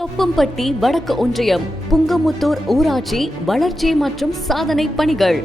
தொப்பம்பட்டி வடக்கு ஒன்றியம் புங்கமுத்தூர் ஊராட்சி வளர்ச்சி மற்றும் சாதனை பணிகள்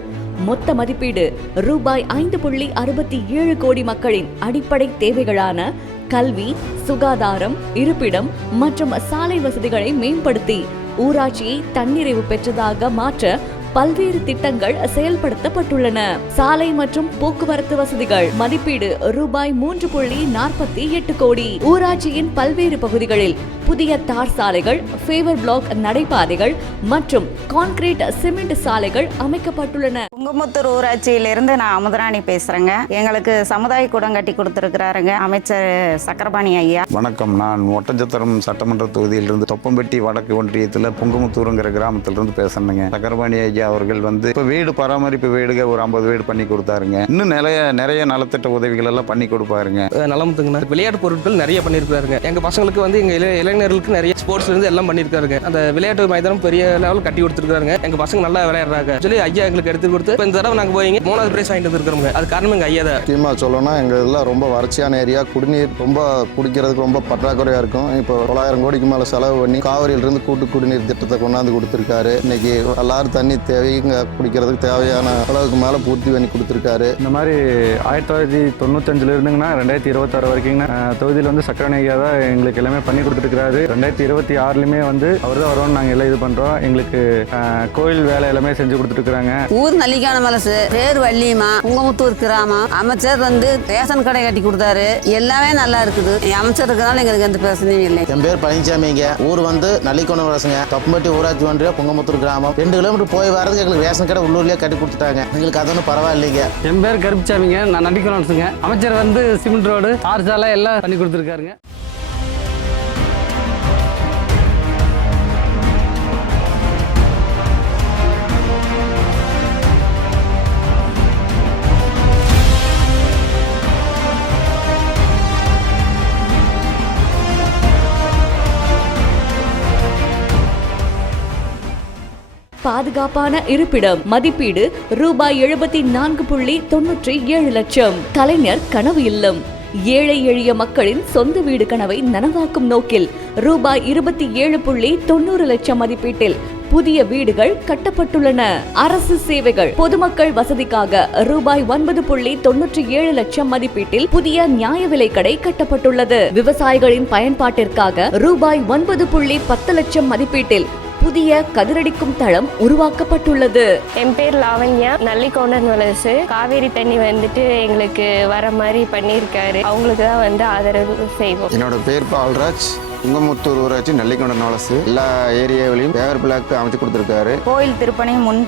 மொத்த மதிப்பீடு ரூபாய் 5.67 கோடி மக்களின் அடிப்படை தேவைகளான கல்வி, சுகாதாரம், இருப்பிடம் மற்றும் சாலை வசதிகளை மேம்படுத்தி ஊராட்சியை தன்னிறைவு பெற்றதாக மாற்ற பல்வேறு திட்டங்கள் செயல்படுத்தப்பட்டுள்ளன. சாலை மற்றும் போக்குவரத்து வசதிகள் மதிப்பீடு ரூபாய் 3.48 கோடி. ஊராட்சியின் பல்வேறு பகுதிகளில் புதிய தார் சாலைகள், ஃபேவர் பிளாக் நடைபாதைகள் மற்றும் கான்கிரீட் சிமெண்ட் சாலைகள் அமைக்கப்பட்டுள்ளன. புங்கமுத்தூர் ஊராட்சியிலிருந்து நான் அமுதராணி பேசுறேங்க. எங்களுக்கு சமுதாய கூடம் கட்டி கொடுத்திருக்கிறாருங்க அமைச்சர் சக்கரபாணி ஐயா. வணக்கம். நான் ஒட்டஞ்சத்திரம் சட்டமன்ற தொகுதியிலிருந்து தொப்பம்பட்டி வடக்கு ஒன்றியத்தில் புங்கமுத்தூருங்கிற கிராமத்திலிருந்து பேசுறேங்க. சக்கரபாணி ஐயா அவர்கள் இப்போ வீடு பராமரிப்பு வீடுக ஒரு 50 வீடு பண்ணி கொடுத்தாருங்க. இன்னும் நிறைய நலத்திட்ட உதவிகள் எல்லாம் பண்ணி கொடுப்பாருங்க. நலமுத்துங்கண்ணா விளையாட்டு பொருட்கள் நிறைய பண்ணியிருக்காருங்க. எங்க பசங்களுக்கு எங்க இளைஞர்களுக்கு நிறைய ஸ்போர்ட்ஸ்ல இருந்து எல்லாம் பண்ணியிருக்காருங்க. அந்த விளையாட்டு மைதானம் பெரிய லெவல் கட்டி கொடுத்துருக்காருங்க. எங்க பசங்க நல்லா விளையாடுறாங்க சொல்லி ஐயா எங்களுக்கு எடுத்து கொடுத்து இந்த தடவை நாங்கள் போய் 3வது பிரைஸ் வாங்கிட்டு வந்துருக்கோங்க. அது காரணம் எங்க ஐயா தான். முக்கியமாக சொல்லணும்னா எங்க இதெல்லாம் ரொம்ப வறட்சியான ஏரியா, குடிநீர் ரொம்ப குடிக்கிறதுக்கு ரொம்ப பற்றாக்குறையா இருக்கும். இப்போ 900 கோடிக்கு மேல செலவு பண்ணி காவிரியிலிருந்து கூட்டு குடிநீர் திட்டத்தை கொண்டாந்து கொடுத்துருக்காரு. இன்னைக்கு எல்லாரும் தண்ணி தேவைங்க குடிக்கிறதுக்கு தேவையான அளவுக்கு மேல பூர்த்தி பண்ணி கொடுத்துருக்காரு. இந்த மாதிரி 1995 இருந்துங்கன்னா 2026 வரைக்கும் தொகுதியில் சக்கரபாணி ஐயா தான் எங்களுக்கு எல்லாமே பண்ணி கொடுத்துருக்காரு. 2026 அவர் தான் வருவோம். நாங்கள் எல்லாம் இது பண்றோம். எங்களுக்கு கோயில் வேலை எல்லாமே செஞ்சு கொடுத்துருக்காங்க. ஊர் நல்லிக்கான மனசு பேர் வள்ளியம்மா, புங்கமுத்தூர் கிராமம். அமைச்சர் ரேஷன் கடை கட்டி கொடுத்தாரு. எல்லாமே நல்லா இருக்குது. அமைச்சர் இருக்கிறனால எங்களுக்கு எந்த பிரச்சனையும் இல்லை. என் பேர் பழனிசாமிங்க. ஊர் நல்லிக்கோணம் வளசுங்க. தொப்பம்பட்டி ஊராட்சி ஒன்றியம் புங்கமுத்தூர் கிராமம். 2 கிலோமீட்டர் போய் வரதுக்கு எங்களுக்கு ரேஷன் கடை உள்ளூர்லயே கட்டி கொடுத்துட்டாங்க. எங்களுக்கு அது ஒன்றும் பரவாயில்லைங்க. என் பேர் கருப்புசாமிங்க. நான் நல்லிக்கோணம் வளசுங்க. அமைச்சர் சிமெண்ட் ரோடு, தார் சாலை எல்லாம் பண்ணி கொடுத்துருக்காருங்க. பாதுகாப்பான இருப்பிடம் மதிப்பீடு ரூபாய் 74.97 லட்சம். கலைஞர் கனவு இல்லம் ஏழை எளிய மக்களின் சொந்த வீடு கனவை நனவாக்கும் நோக்கில் ரூபாய் 27.90 லட்சம் மதிப்பீட்டில் புதிய வீடுகள் கட்டப்பட்டுள்ளன. அரசு சேவைகள் பொதுமக்கள் வசதிக்காக ரூபாய் 9.97 லட்சம் மதிப்பீட்டில் புதிய நியாய விலை கடை கட்டப்பட்டுள்ளது. விவசாயிகளின் பயன்பாட்டிற்காக ரூபாய் 9.10 லட்சம் மதிப்பீட்டில் புதிய கதிரடிக்கும் தளம் உருவாக்கப்பட்டுள்ளது. என் பேர் லாவண்யா. நல்லிக்கோணம் வலசு. காவேரி தண்ணி எங்களுக்கு வர மாதிரி பண்ணியிருக்காரு. அவங்களுக்கு தான் ஆதரவு செய்வோம். என்னோட பேர் பால்ராஜ். புங்கமுத்தூர் ஊராட்சி நல்லிக்கோணம் வளசு. எல்லா ஏரியாவிலையும் ஃபேவர் பிளாக் அமைச்சு கொடுத்துருக்காரு. கோயில் திருப்பணி முன்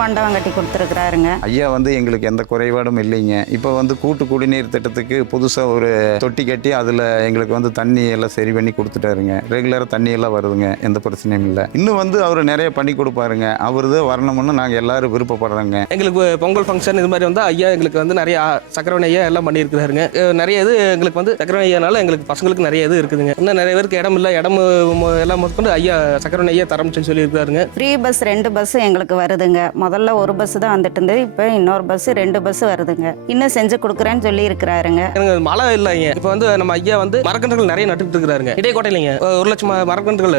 மண்டபம் கட்டி கொடுத்துருக்கிறாருங்க. ஐயா எங்களுக்கு எந்த குறைபாடும் இல்லைங்க. இப்போ கூட்டு குடிநீர் திட்டத்துக்கு புதுசாக ஒரு தொட்டி கட்டி அதில் எங்களுக்கு தண்ணி எல்லாம் சரி பண்ணி கொடுத்துட்டாருங்க. ரெகுலராக தண்ணி எல்லாம் வருதுங்க. எந்த பிரச்சனையும் இல்லை. இன்னும் அவர் நிறைய பண்ணி கொடுப்பாருங்க. அவர் தான் வரணும்னு நாங்கள் எல்லாரும் விருப்பப்படுறோங்க. எங்களுக்கு பொங்கல் ஃபங்க்ஷன் இது மாதிரி ஐயா எங்களுக்கு நிறைய சக்கரபாணி ஐயா எல்லாம் பண்ணியிருக்கிறாருங்க. நிறைய இது எங்களுக்கு சக்கரபாணி ஐயானால எங்களுக்கு பசங்களுக்கு நிறைய இது இருக்குதுங்க. இன்னும் நிறைய பேருக்கு இடம் இல்லை. இடம் எல்லாம் முதற்கொண்டு ஐயா சக்கரபாணி ஐயா தரம்னு சொல்லியிருக்காருங்க. ஃப்ரீ பஸ் 2 பஸ் எங்களுக்கு வருதுங்க. முதல்ல ஒரு பஸ் தான் வந்துட்டு இருந்தது. இப்போ இன்னொரு பஸ் 2 பஸ் வருதுங்க. இன்னும் செஞ்சு கொடுக்குறேன்னு சொல்லி இருக்கிறாருங்க. எனக்கு மழை இல்லைங்க. இப்போ நம்ம ஐயா மரக்கன்றுகள் நிறைய நட்டுட்டு இருக்கிறாருங்க. இடைக்கோட்டையிலைங்க 1 லட்சம் மரக்கன்றுகள்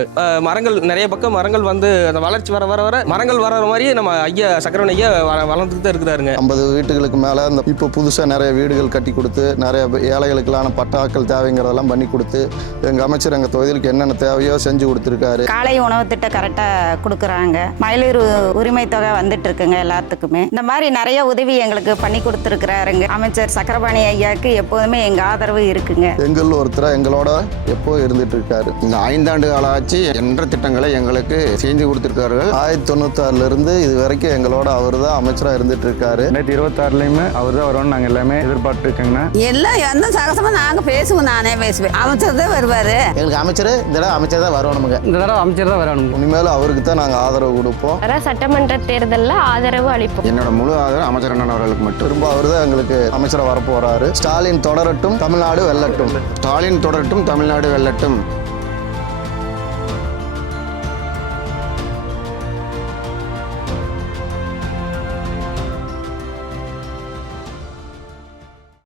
மரங்கள் நிறைய பக்கம் மரங்கள் அந்த வளர்ச்சி வர வர வர மரங்கள் வர மாதிரி நம்ம ஐயா சக்கரபாணி ஐயா வளர்ந்துட்டு தான் இருக்கிறாருங்க. 50 வீட்டுகளுக்கு மேல இப்போ புதுசாக நிறைய வீடுகள் கட்டி கொடுத்து நிறைய ஏழைகளுக்கான பட்டாக்கள் தேவைங்கிறதெல்லாம் பண்ணி கொடுத்து எங்க அமைச்சர் எங்க தொகுதிக்கு என்னென்ன தேவையோ செஞ்சு கொடுத்துருக்காரு. காலை உணவு திட்டம் கரெக்டாக கொடுக்குறாங்க. மகளிர் உரிமை தொகை வந்துட்டு இருக்குங்க எல்லாத்துக்குமே. இந்த மாதிரி நிறைய உதவி எங்களுக்கு பண்ணி கொடுத்துருக்கிறாருங்க. அமைச்சர் சக்கரபாணி ஐயாவுக்கு எப்போதுமே எங்க ஆதரவு இருக்குங்க. எங்கள் ஒருத்தர் எங்களோட எப்போ இருந்துட்டு இருக்காரு. இந்த 5 ஆண்டு கால ஆட்சி என்ற திட்டங்களை எங்களுக்கு செஞ்சு கொடுத்துருக்காரு. 1996 இருந்து இது வரைக்கும் எங்களோட அவர் தான் அமைச்சராக இருந்துட்டு இருக்காரு. 2026 அவர் தான் வருவோம். நாங்கள் எல்லாமே எதிர்பார்த்து இருக்கோங்க. எல்லாம் எந்த சகசமா நாங்க பேசுவோம். நானே பேசுவேன். அமைச்சர் தான் வருவாரு. எங்களுக்கு அமைச்சர் இந்த தடவை அமைச்சர் தான் வரணுமுங்க. இந்த தடவை அமைச்சர் தான் வரணும். இனிமேல் அவருக்கு தான் நாங்கள் ஆதரவு கொடுப்போம். சட்டமன்ற தேர்தலில் ஆதரவு அளிப்போம். என்னோட முழு ஆதரவு அமைச்சர் அண்ணன் அவர்களுக்கு மட்டும். திரும்ப அவர் தான் எங்களுக்கு அமைச்சராக வரப்போறாரு. ஸ்டாலின் தொடரட்டும், தமிழ்நாடு வெல்லட்டும். ஸ்டாலின் தொடரட்டும், தமிழ்நாடு வெல்லட்டும்.